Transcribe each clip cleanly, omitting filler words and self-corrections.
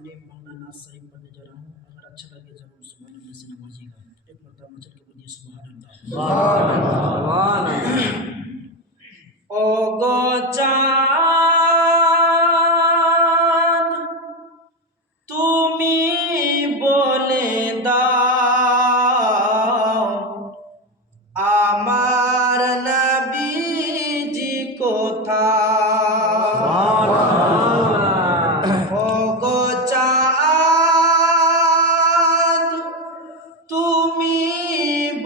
सामने मौलाना साहिब पढ़ने जा रहा हूँ। अगर अच्छा लगे जरूर सुबह अल्लाह से नवाजिएगा। एक मरतबा मचल के बोलिए सुभान अल्लाह। ओ गो चाँद তুমি বলে দাও আমার নবীজি কোথায়। ও গো চাঁদ তুমি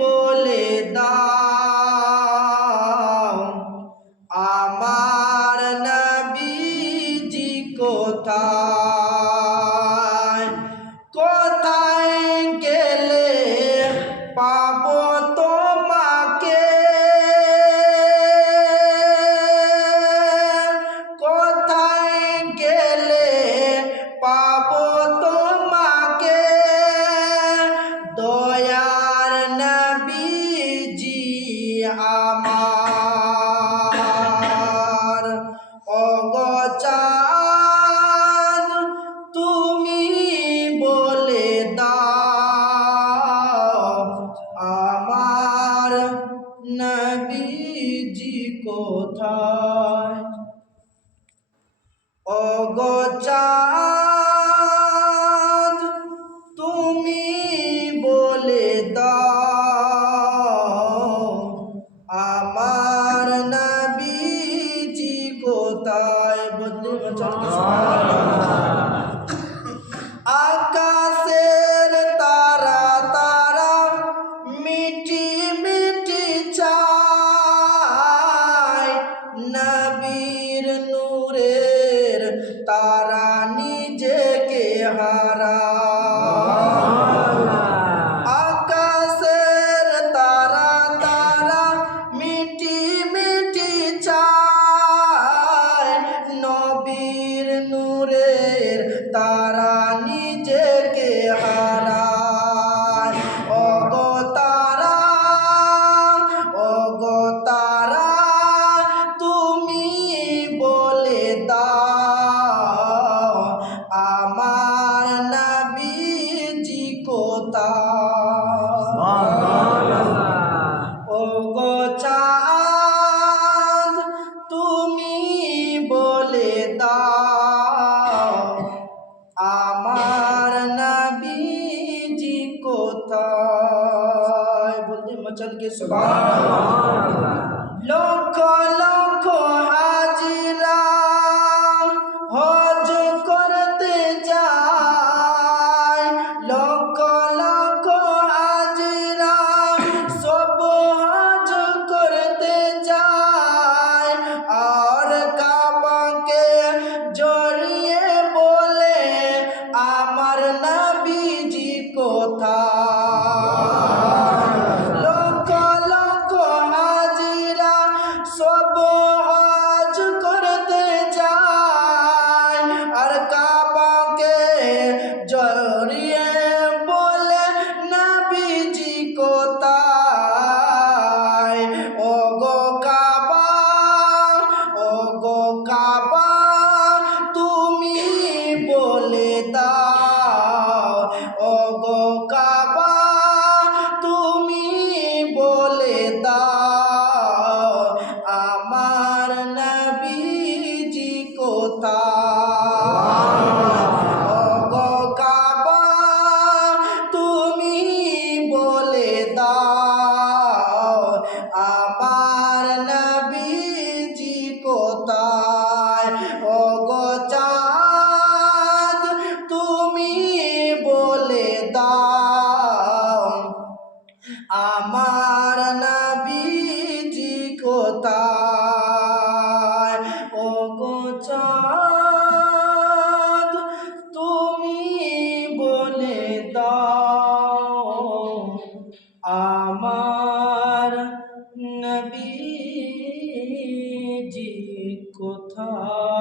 বলে দাও আমার নবীজি কোথায়। কোথায় গেলে পাবো তোমাকে, কোথায় গেলে পাবো তোমাকে দয়ার নবীজি আমার। ওগো চাঁদ তুমি বলে দাও আমার নবীজি কোথায়। ওগো চাঁদ তুমি বলে দাও আমার নবীজি কোথায়। আকাশের তারা তারা মিটি মিটি চায় নবীর নূরের তারা নিজেকে হারায়। আকাশের তারা তারা মিটি মিটি চায় নবীর নূরের তারা নিজেকে হারায়। ওগো তারা, ওগো তারা তুমি বলে দাও আমার নবীজি কোথায়। ওগো চাঁদ তুমি বলে দাও আমার নবীজি কোথায়। বলতে মচল के সুবহানাল্লাহ। লক্ষ লক্ষ হাজিরা হজ করতে যায়, লক্ষ লক্ষ হাজিরা সব হজ করতে যায় আর কাবাকে জড়িয়ে বলে আমার নবীজি কোথায়। লক্ষ লক্ষ হাজিরা সব হজ করতে যায় আর কাবাকে জড়িয়ে বলে নবীজি কোথায়। ওগো কাবা, ওগো কাবা তুমি বলে দাও, ওগো কাবা তুমি বলে দাও আমার নবীজি কোথায়। ওগো কাবা তুমি বলে দাও আমার নবীজি কোথায়। ওগো চাঁদ তুমি বলে দাও আমার নবীজি কোথায়। ওগো চাঁদ তুমি বলে দাও আমার নবীজি কোথায়।